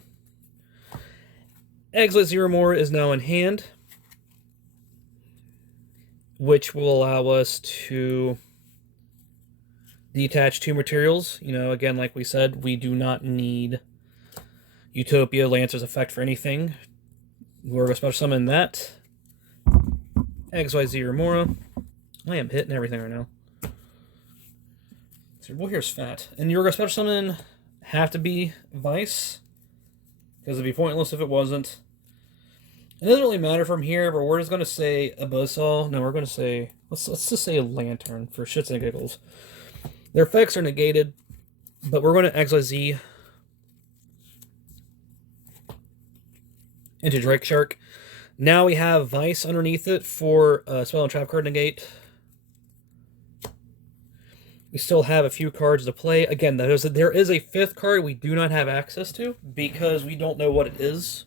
XYZ Remora is now in hand, which will allow us to detach 2 materials. You know, again, like we said, we do not need Utopia Lancer's effect for anything. We're going to special summon that. XYZ Remora. I am hitting everything right now. So your boy here's fat. And you're going to special summon have to be Vice, because it'd be pointless if it wasn't. It doesn't really matter from here, but we're just going to say a Buzzsaw. No, we're going to say, let's just say a Lantern for shits and giggles. Their effects are negated, but we're going to XYZ into Drake Shark. Now we have Vice underneath it for spell and trap card negate. We still have a few cards to play. Again, there is a 5th card we do not have access to because we don't know what it is.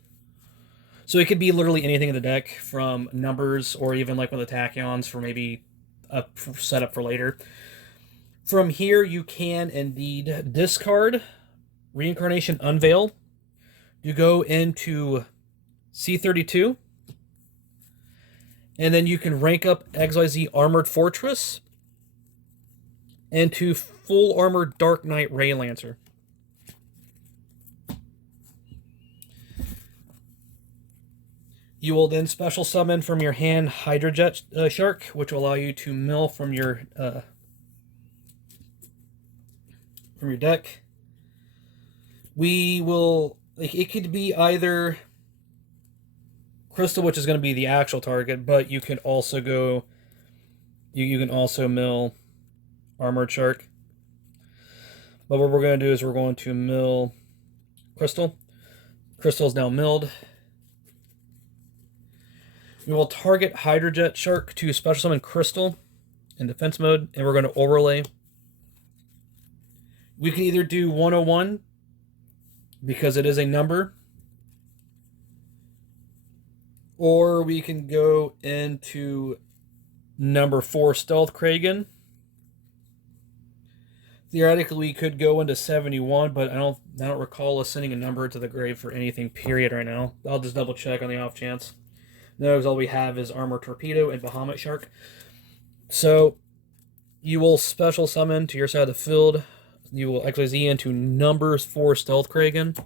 So it could be literally anything in the deck, from numbers or even like one of the tachyons for maybe a setup for later. From here, you can indeed discard Reincarnation Unveil. You go into C32, and then you can rank up XYZ Armored Fortress into Full Armored Dark Knight Ray Lancer. You will then special summon from your hand Hydrojet Shark, which will allow you to mill from your deck. We will, it could be either Crystal, which is going to be the actual target, but you can also go, you can also mill Armored Shark. But what we're going to do is we're going to mill Crystal. Crystal is now milled. We will target Hydrojet Shark to special summon Crystal in defense mode, and we're going to overlay. We can either do 101, because it is a number, or we can go into number 4 Stealth Kragan. Theoretically, we could go into 71, but I don't recall us sending a number to the grave for anything, period, right now. I'll just double check on the off chance. No, because all we have is Armor Torpedo and Bahamut Shark. So, you will special summon to your side of the field. You will XYZ into numbers 4 Stealth Kragan.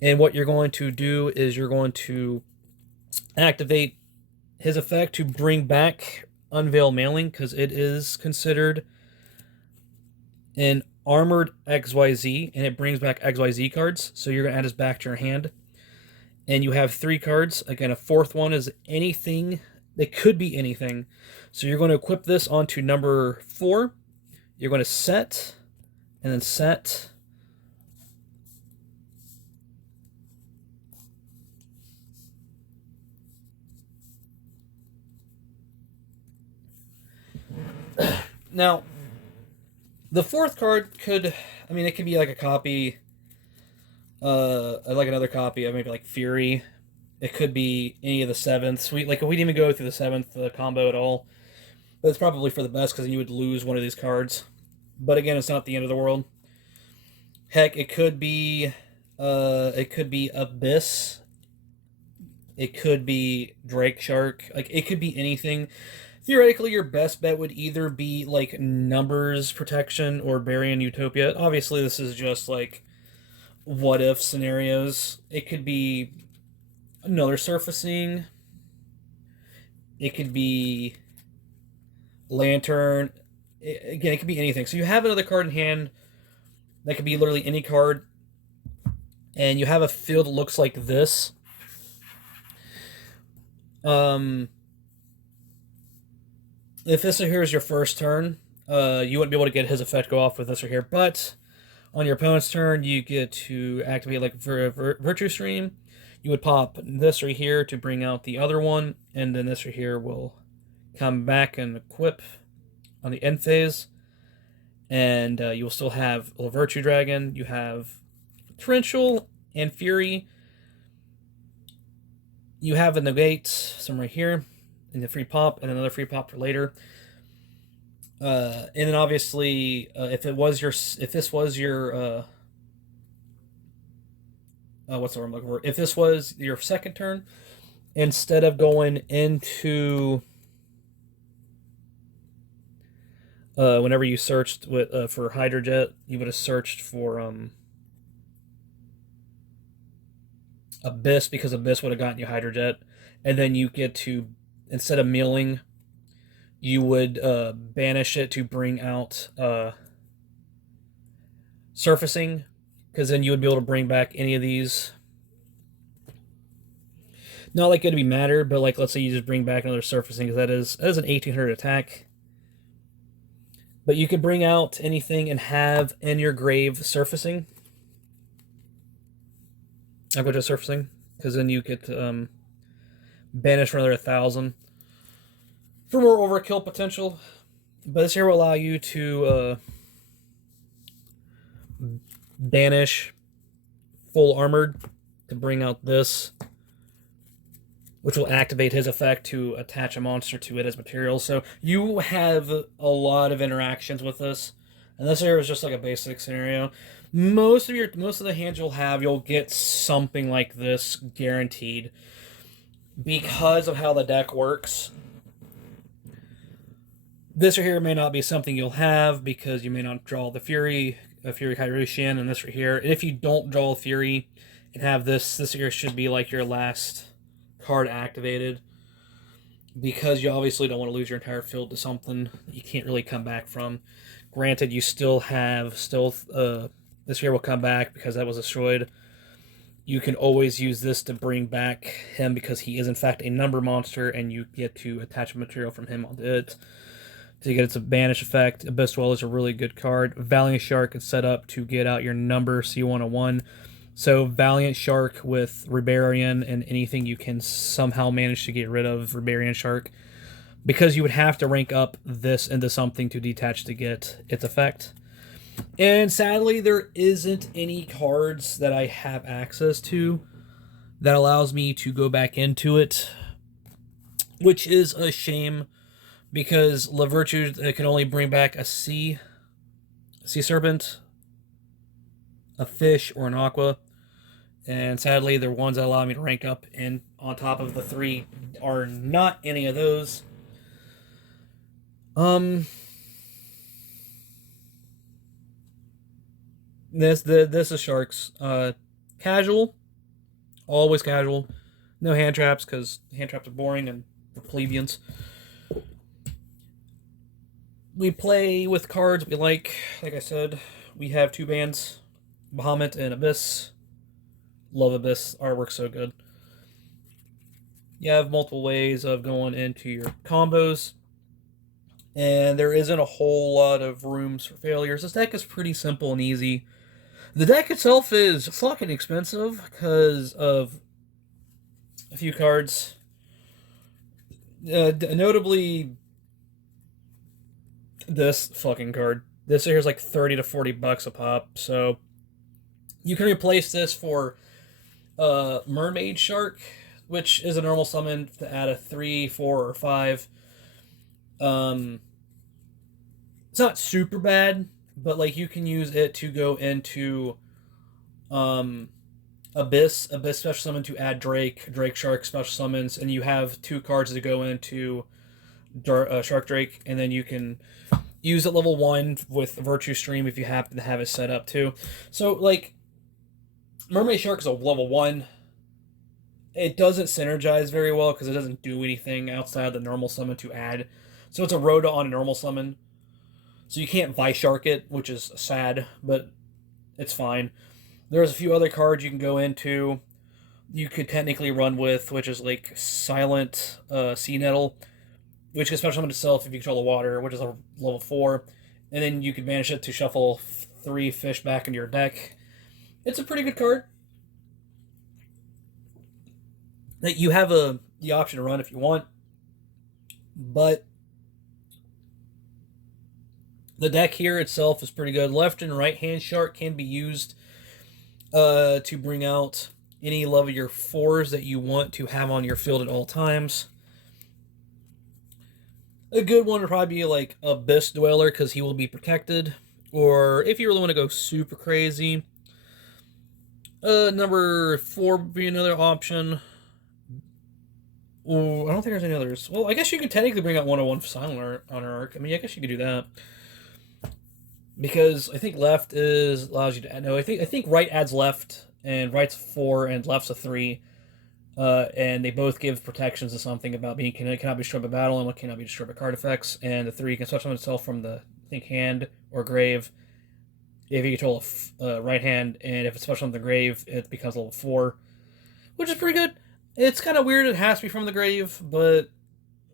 And what you're going to do is you're going to activate his effect to bring back Unveil Mailing, because it is considered an armored XYZ, and it brings back XYZ cards. So you're going to add this back to your hand. And you have 3 cards. Again, a 4th one is anything. It could be anything. So you're going to equip this onto number 4. You're going to set, and then set. Now, the 4th card could, I mean, it could be like a copy, like another copy of maybe like Fury. It could be any of the 7ths. We didn't even go through the 7th combo at all. But it's probably for the best, because then you would lose one of these cards. But again, it's not the end of the world. Heck, it could be Abyss. It could be Drake Shark. Like, it could be anything. Theoretically, your best bet would either be like Numbers Protection or Barian Utopia. Obviously, this is just like what if scenarios. It could be another Surfacing. It could be Lantern. Again, it could be anything. So you have another card in hand. That could be literally any card. And you have a field that looks like this. If this right here is your first turn, you wouldn't be able to get his effect go off with this right here. But on your opponent's turn, you get to activate like Virtue Stream. You would pop this right here to bring out the other one, and then this right here will come back and equip on the end phase. And you will still have a Virtue Dragon. You have Torrential and Fury. You have a Negate, some right here, and the free pop, and another free pop for later. And then obviously, if this was your what's the word I'm looking for? If this was your second turn, instead of going into whenever you searched with for Hydrojet, you would have searched for Abyss, because Abyss would have gotten you Hydrojet, and then you get to, instead of milling, you would banish it to bring out Surfacing, because then you would be able to bring back any of these. Not like it'd be matter, but like let's say you just bring back another Surfacing, because that is an 1800 attack. But you could bring out anything and have in your grave Surfacing. I'll go to Surfacing, because then you get banish for another 1,000 for more overkill potential. But this here will allow you to banish full armored to bring out this. which will activate his effect to attach a monster to it as material. So you have a lot of interactions with this. And this here is just like a basic scenario. Most of the hands you'll get something like this guaranteed because of how the deck works. This right here may not be something you'll have because you may not draw the Fury, Fury Kairishian, and this right here. And if you don't draw Fury and have this here should be like your last card activated because you obviously don't want to lose your entire field to something you can't really come back from. Granted, you still have this here will come back because that was destroyed. You can always use this to bring back him because he is in fact a number monster, and you get to attach material from him onto it to get its banish effect. Abyss Dweller is a really good card. Valiant Shark is set up to get out your number C101. So Valiant Shark with Rebarian and anything you can somehow manage to get rid of Rebarian Shark, because you would have to rank up this into something to detach to get its effect. And sadly, there isn't any cards that I have access to that allows me to go back into it, which is a shame because La Virtue can only bring back a sea serpent, a fish, or an aqua. And sadly, the ones that allow me to rank up and on top of the 3 are not any of those. This is Sharks. Casual, always casual. No hand traps because hand traps are boring and for plebeians. We play with cards we like I said. We have 2 bands, Bahamut and Abyss. Love Abyss, artwork's so good. You have multiple ways of going into your combos, and there isn't a whole lot of rooms for failures. This deck is pretty simple and easy. The deck itself is fucking expensive because of a few cards. Notably, this fucking card. This here is like 30 to 40 bucks a pop, so you can replace this for Mermaid Shark, which is a normal summon to add a 3, 4, or 5. It's not super bad, but like you can use it to go into Abyss special summon to add Drake Shark special summons, and you have 2 cards to go into Shark Drake, and then you can use it level 1 with Virtue Stream if you happen to have it set up too. So like Mermaid Shark is a level 1. It doesn't synergize very well because it doesn't do anything outside the normal summon to add. So it's a Rhoda on a normal summon. So you can't Vice Shark it, which is sad, but it's fine. There's a few other cards you can go into. You could technically run with, which is like Silent Sea Nettle, which can special summon itself if you control the water, which is a level 4. And then you can manage it to shuffle 3 fish back into your deck. It's a pretty good card that you have the option to run if you want, but the deck here itself is pretty good. Left and right hand shark can be used to bring out any level your 4s that you want to have on your field at all times. A good one would probably be like Abyss Dweller because he will be protected, or if you really want to go super crazy, number 4 would be another option. Oh, I don't think there's any others. Well, I guess you could technically bring out 101 for Silent Honor Arc. I mean, I guess you could do that. Because I think left allows you to add... No, I think right adds left, and right's 4, and left's a 3. And they both give protections to something about being cannot be destroyed by battle, and what cannot be destroyed by card effects. And the 3 can switch on itself from the, I think, hand or grave. If you control a right hand, and if it's special on the grave, it becomes level 4. Which is pretty good. It's kind of weird it has to be from the grave, but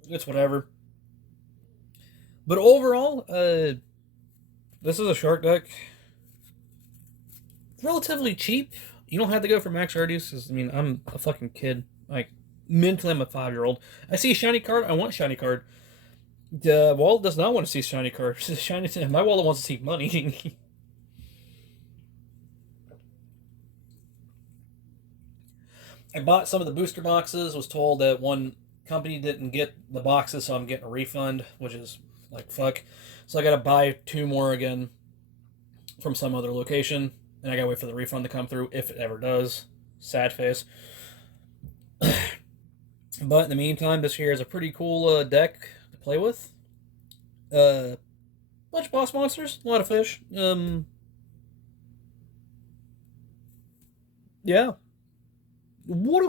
it's whatever. But overall, this is a shark deck. Relatively cheap. You don't have to go for max radius, because, I mean, I'm a fucking kid. Like, mentally, I'm a 5-year-old. I see a shiny card, I want a shiny card. The wallet does not want to see shiny cards. My wallet wants to see money. I bought some of the booster boxes. Was told that one company didn't get the boxes, so I'm getting a refund, which is like fuck. So I got to buy 2 more again from some other location, and I gotta wait for the refund to come through if it ever does. Sad face. But in the meantime, this here is a pretty cool deck to play with. Uh, Bunch of boss monsters, a lot of fish. Yeah. What